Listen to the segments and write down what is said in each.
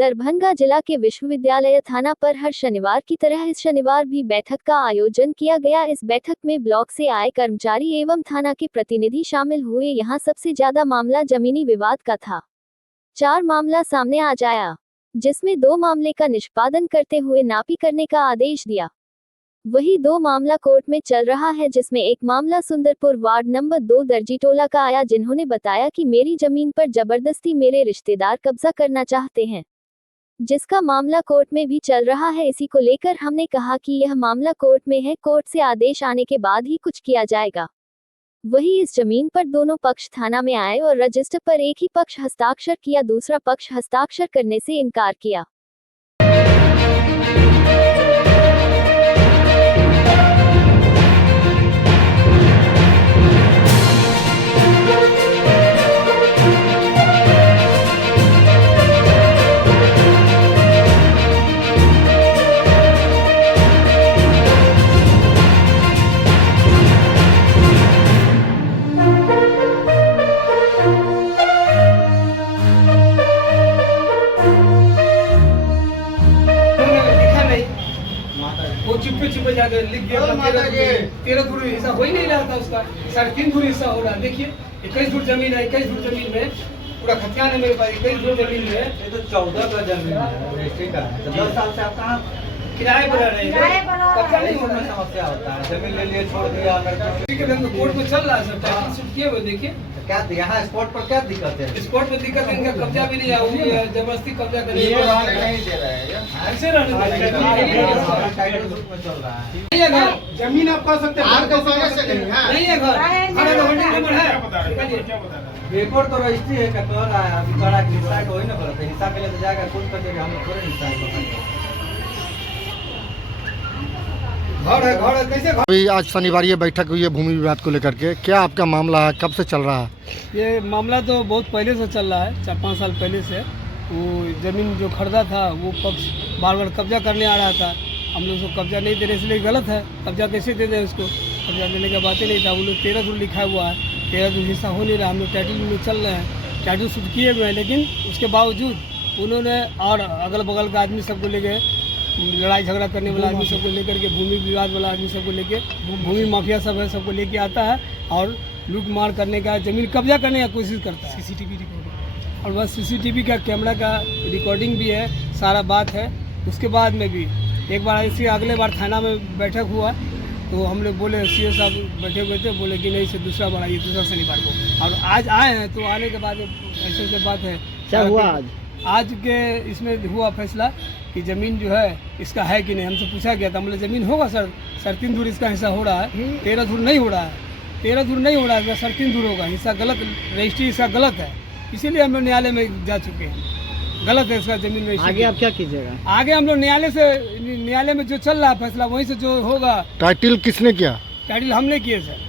दरभंगा जिला के विश्वविद्यालय थाना पर हर शनिवार की तरह इस शनिवार भी बैठक का आयोजन किया गया। इस बैठक में ब्लॉक से आए कर्मचारी एवं थाना के प्रतिनिधि शामिल हुए। यहां सबसे ज्यादा मामला जमीनी विवाद का था। 4 मामला सामने आ जाया, जिसमें 2 मामले का निष्पादन करते हुए नापी करने का आदेश दिया। वही 2 मामला कोर्ट में चल रहा है, जिसमें एक मामला सुंदरपुर वार्ड नंबर 2 दर्जीटोला का आया, जिन्होंने बताया कि मेरी जमीन पर जबरदस्ती मेरे रिश्तेदार कब्जा करना चाहते हैं, जिसका मामला कोर्ट में भी चल रहा है। इसी को लेकर हमने कहा कि यह मामला कोर्ट में है, कोर्ट से आदेश आने के बाद ही कुछ किया जाएगा। वही इस जमीन पर दोनों पक्ष थाना में आए और रजिस्टर पर एक ही पक्ष हस्ताक्षर किया, दूसरा पक्ष हस्ताक्षर करने से इनकार किया। वो चिप्पे जाकर लिख दिया 13 धूर हिस्सा हो ही नहीं रहा था उसका, 3.5 धूर हिस्सा हो रहा। देखिए 21 धूर जमीन है, 21 धूर जमीन में पूरा खतियान है मेरे पास। 21 धूर जमीन में ये तो 14 का जमीन है, रजिस्ट्री का है। 10 साल से आप कहाँ किराए पर रह रहे हैं, कब्जा नहीं हो रहा। समस्या होता है, जमीन ले लिए छोड़ दिया कोर्ट में चल रहा है सब, टाइटल शूट किए हुए। देखिए क्या यहाँ स्पॉट पर क्या दिक्कत है? स्पॉट में दिक्कत है, इनका कब्जा भी नहीं है, जबरदस्ती कब्जा करेंगे। नहीं दे रहे हैं, ऐसे रहने टाइटल शूट में चल रहा है। नहीं है घर, जमीन आप कर सकते हैं, नहीं है घर, हमारा होल्डिंग नंबर है। पेपर तो रजिस्ट्री है, कह रहा है अभी करा कि हिस्सा को ही ना बोलते, हिस्सा के लिए तो जाकर कौन करेगा, हम लोग थोड़े हिस्सा घर है कैसे घर? अभी आज शनिवार ये बैठक हुई है भूमि विवाद को लेकर के, क्या आपका मामला है, कब से चल रहा है? ये मामला तो बहुत पहले से चल रहा है, 4-5 साल पहले से। वो जमीन जो खरीदा था वो पक्ष बार बार कब्जा करने आ रहा था। हम लोग उसको कब्जा नहीं दे रहे, इसलिए गलत है। कब्जा कैसे दे दें उसको, कब्जा देने का बात ही नहीं था। वो लोग 13 धूर लिखा हुआ है, 13 धूर हिस्सा हो नहीं रहा। हम लोग टाइटल में चल रहे हैं, टाइटल शूट किए हुए हैं, लेकिन उसके बावजूद उन्होंने और अगल बगल का आदमी सबको ले गए, लड़ाई झगड़ा करने वाला आदमी सबको लेकर के, भूमि विवाद वाला आदमी सबको लेके, भूमि माफिया सब है, सबको लेके आता है और लूट मार करने का, जमीन कब्जा करने की कोशिश करता है। सीसीटीवी रिकॉर्डिंग और बस सीसीटीवी का कैमरा का रिकॉर्डिंग भी है, सारा बात है। उसके बाद में भी एक बार ऐसी अगले बार थाना में बैठक हुआ तो हम लोग बोले, सीओ साहब बैठे हुए थे, बोले कि नहीं से दूसरा बढ़ाइए, दूसरा शनिवार को। और आज आए हैं तो आने के बाद ऐसे बात है। क्या हुआ आज के इसमें हुआ फैसला कि ज़मीन जो है इसका है कि नहीं। हमसे पूछा गया था, हम बोले ज़मीन होगा सर, 3.5 धूर इसका हिस्सा हो रहा है, 13 धूर नहीं हो रहा है, 13 धूर नहीं हो रहा है, 3.5 धूर होगा। हिस्सा गलत, रजिस्ट्री इसका गलत है, इसीलिए हम लोग न्यायालय में जा चुके हैं। गलत है इसका जमीन में। आगे आप क्या कीजिएगा? आगे हम लोग न्यायालय में जो चल रहा है फैसला, वहीं से जो होगा। टाइटल किसने किया? टाइटल हमने किए सर,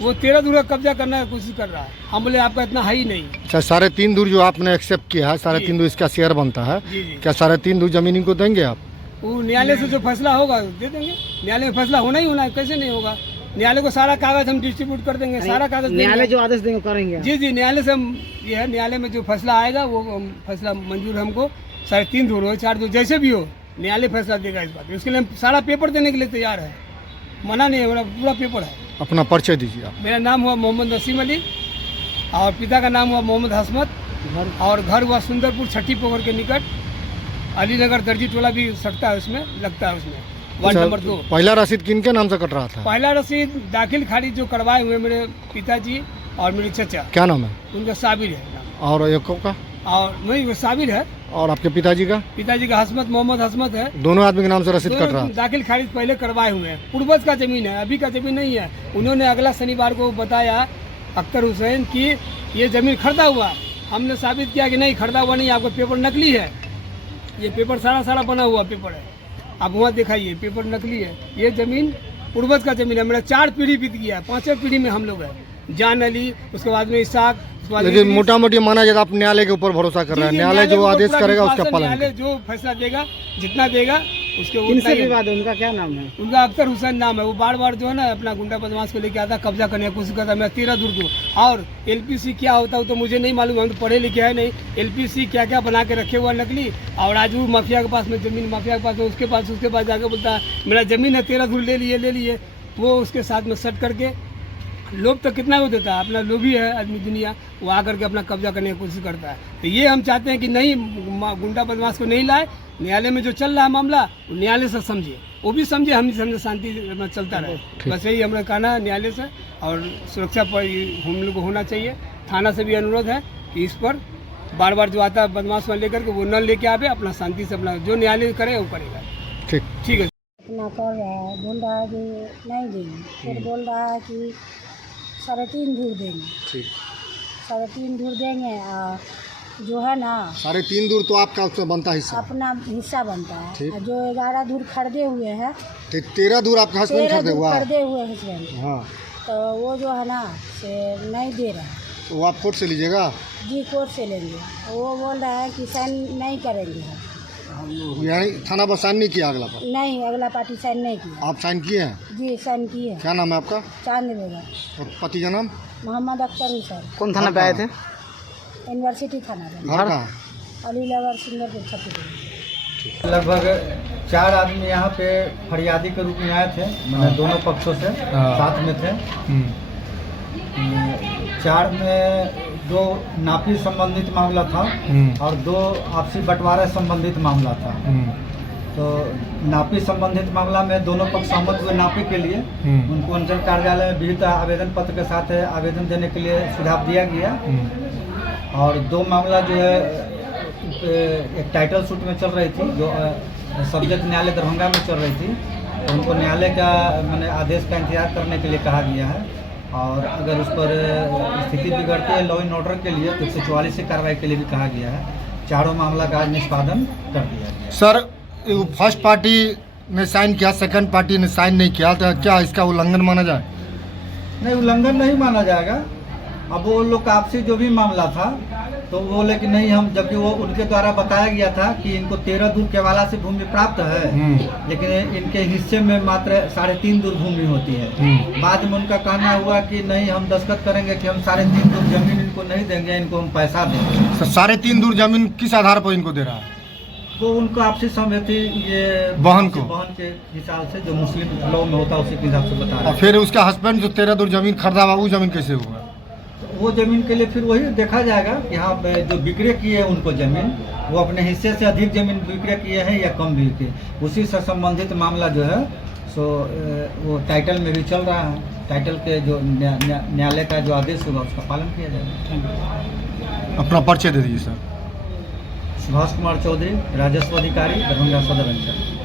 वो 13 धूर का कब्जा करने की कोशिश कर रहा है। हम बोले आपका इतना है ही नहीं। अच्छा, 3.5 धूर जो आपने एक्सेप्ट किया है, 3.5 धूर इसका शेयर बनता है, जी। क्या 3.5 धूर जमीन इनको देंगे आप? वो न्यायालय से जो फैसला होगा दे देंगे। न्यायालय में फैसला होना ही होना है, कैसे नहीं होगा। न्यायालय को सारा कागज हम डिस्ट्रीब्यूट कर देंगे, सारा कागज न्यायालय जो आदेश देंगे करेंगे। जी न्यायालय से हम ये है, न्यायालय में जो फैसला आएगा वो फैसला मंजूर हमको। 3.5 धूर हो, 4 धूर, जैसे भी हो, न्यायालय फैसला देगा इस बात। उसके लिए हम सारा पेपर देने के लिए तैयार है, मना नहीं है, मेरा पूरा पेपर है। अपना परिचय दीजिए आप। मेरा नाम हुआ मोहम्मद नसीम अली और पिता का नाम हुआ मोहम्मद हसमत, और घर हुआ सुंदरपुर छठी पोखर के निकट, अलीनगर दर्जीटोला भी सटता है उसमें, लगता है उसमें, वार्ड नंबर 2। पहला रसीद किनके नाम से कट रहा था? पहला रसीद दाखिल खारिज जो करवाए हुए मेरे पिताजी और मेरे चचा। क्या नाम है उनका साबिर है नाम। और एक का? और नहीं, वो साबिर है। और आपके पिताजी का? पिताजी का हसमत, मोहम्मद हसमत है। दोनों आदमी के नाम से रसीद कट रहा है। दाखिल खारिज पहले करवाए हुए हैं। पूर्वज का जमीन है, अभी का जमीन नहीं है। उन्होंने अगला शनिवार को बताया अख्तर हुसैन कि ये जमीन खरीदा हुआ। हमने साबित किया कि नहीं खरीदा हुआ नहीं, आपका पेपर नकली है। ये पेपर सारा बना हुआ पेपर है, आप वहाँ दिखाइए, पेपर नकली है। ये जमीन पूर्वज का जमीन है, मेरा 4 पीढ़ी बीत गया, 5वें पीढ़ी में हम लोग है। जान अली, उसके बाद में इसाक। लेकिन मोटा मोटी माना जाए आप न्यायालय के ऊपर भरोसा कर रहे हैं, न्यायालय जो आदेश करेगा उसका पालन। न्यायालय जो फैसला देगा, जितना देगा उसके वो किनसे उतना ही- विवाद है, उनका क्या नाम है? उनका अख्तर हुसैन नाम है। वो बार बार जो है ना अपना गुंडा बदमाश को लेके आता, कब्जा करने की कोशिश करता। मैं 13 दूर दूँ। और एलपीसी क्या होता है वो तो मुझे नहीं मालूम, हम तो पढ़े लिखे हैं नहीं। एलपीसी क्या क्या बना के रखे हुआ नकली, और आज वो माफिया के पास में जमीन, माफिया के पास में उसके पास जाके बोलता है मेरा जमीन है, 13 दूर ले लिए। वो उसके साथ में सट करके लोग तो कितना वो देता है, अपना लोभी है आदमी दुनिया, वो आकर के अपना कब्जा करने की कोशिश करता है। तो ये हम चाहते हैं कि नहीं, गुंडा बदमाश को नहीं लाए। न्यायालय में जो चल रहा है मामला, वो न्यायालय से समझिए, वो भी समझे, हम भी समझे, शांति अपना चलता रहे। बस यही हमारा कहना है न्यायालय से। और सुरक्षा पर हम लोग को होना चाहिए। थाना से भी अनुरोध है कि इस पर बार बार जो आता है बदमाश वाले लेकर के वो न लेके आवे, अपना शांति से अपना जो न्यायालय करे वो करेगा। ठीक है। अपना कर रहा है, बोल रहा है कि नहीं देंगे, फिर बोल रहा है कि 3.5 धूर देंगे। ठीक। 3.5 धूर देंगे, और जो है ना 3.5 दूर तो आपका उसमें बनता हिस्सा। अपना हिस्सा बनता ठीक। है। और जो 11 धूर खरीदे हुए हैं, 13 दूर आपका हस्बैंड 13 खरीदे धूर हुआ है। खरीदे हुए हस्बैंड, हाँ, तो वो जो है ना से नहीं दे रहा है। तो वो आप कोर्ट से लीजिएगा। जी कोर्ट से लेंगे। वो बोल रहा है कि साइन नहीं करेंगे हम। यानी थाना पर साइन नहीं किया अगला पर? नहीं, अगला पार्टी साइन नहीं किया। आप साइन किए हैं? जी साइन किए। क्या नाम है आपका चांद बेगा, और पति का नाम? मोहम्मद अख्तर हुसैन, कौन थाना पे आए थे? यूनिवर्सिटी थाना में, घर कहाँ? अलीनगर सुंदरपुर छत्तीसगढ़। लगभग 4 आदमी यहाँ पे फरियादी के रूप में आए थे, मैंने दोनों पक्षों से साथ में थे। 4 में 2 नापी संबंधित मामला था और 2 आपसी बंटवारा संबंधित मामला था। तो नापी संबंधित मामला में दोनों पक्ष सहमत हुए नापी के लिए। उनको अंचल कार्यालय में विहित आवेदन पत्र के साथ आवेदन देने के लिए सुझाव दिया गया। और 2 मामला जो है एक टाइटल सूट में चल रही थी, जो सब्जेक्ट न्यायालय दरभंगा में चल रही थी। तो उनको न्यायालय का मैंने आदेश का इंतजार करने के लिए कहा गया है। और अगर उस पर स्थिति बिगड़ती है लॉ एंड ऑर्डर के लिए तो 144 की कार्रवाई के लिए भी कहा गया है। चारों मामला का आज निष्पादन कर दिया गया। सर, फर्स्ट पार्टी ने साइन किया, सेकंड पार्टी ने साइन नहीं किया, तो क्या इसका उल्लंघन माना जाए? नहीं, उल्लंघन नहीं माना जाएगा। अब वो लोग का आपसी जो भी मामला था तो वो बोले कि नहीं हम, जबकि वो उनके द्वारा बताया गया था कि इनको 13 दूर केवाला से भूमि प्राप्त है, लेकिन इनके हिस्से में मात्र 3.5 दूर भूमि होती है। बाद में उनका कहना हुआ कि नहीं हम दस्तखत करेंगे कि हम 3.5 दूर जमीन इनको नहीं देंगे, इनको हम पैसा देंगे। सर, 3.5 दूर जमीन किस आधार पर इनको दे रहा है? तो उनको आपसी सहमति ये बहन के हिसाब से जो मुस्लिम लॉ में होता है उसी के हिसाब से बता रहे और हैं। फिर उसका हस्बैंड जो 13 दूर जमीन खरीदा हुआ, वो जमीन कैसे हुआ? तो वो जमीन के लिए फिर वही देखा जाएगा कि यहाँ पे जो विक्रय किए हैं उनको जमीन, वो अपने हिस्से से अधिक जमीन विक्रय किए हैं या कम भी किए, उसी से संबंधित मामला जो है सो वो टाइटल में भी चल रहा है। टाइटल के जो न्यायालय का जो आदेश होगा उसका पालन किया जाएगा। अपना परिचय दे दीजिए सर। सुभाष कुमार चौधरी, राजस्व अधिकारी, दरभंगा सदर अंचल।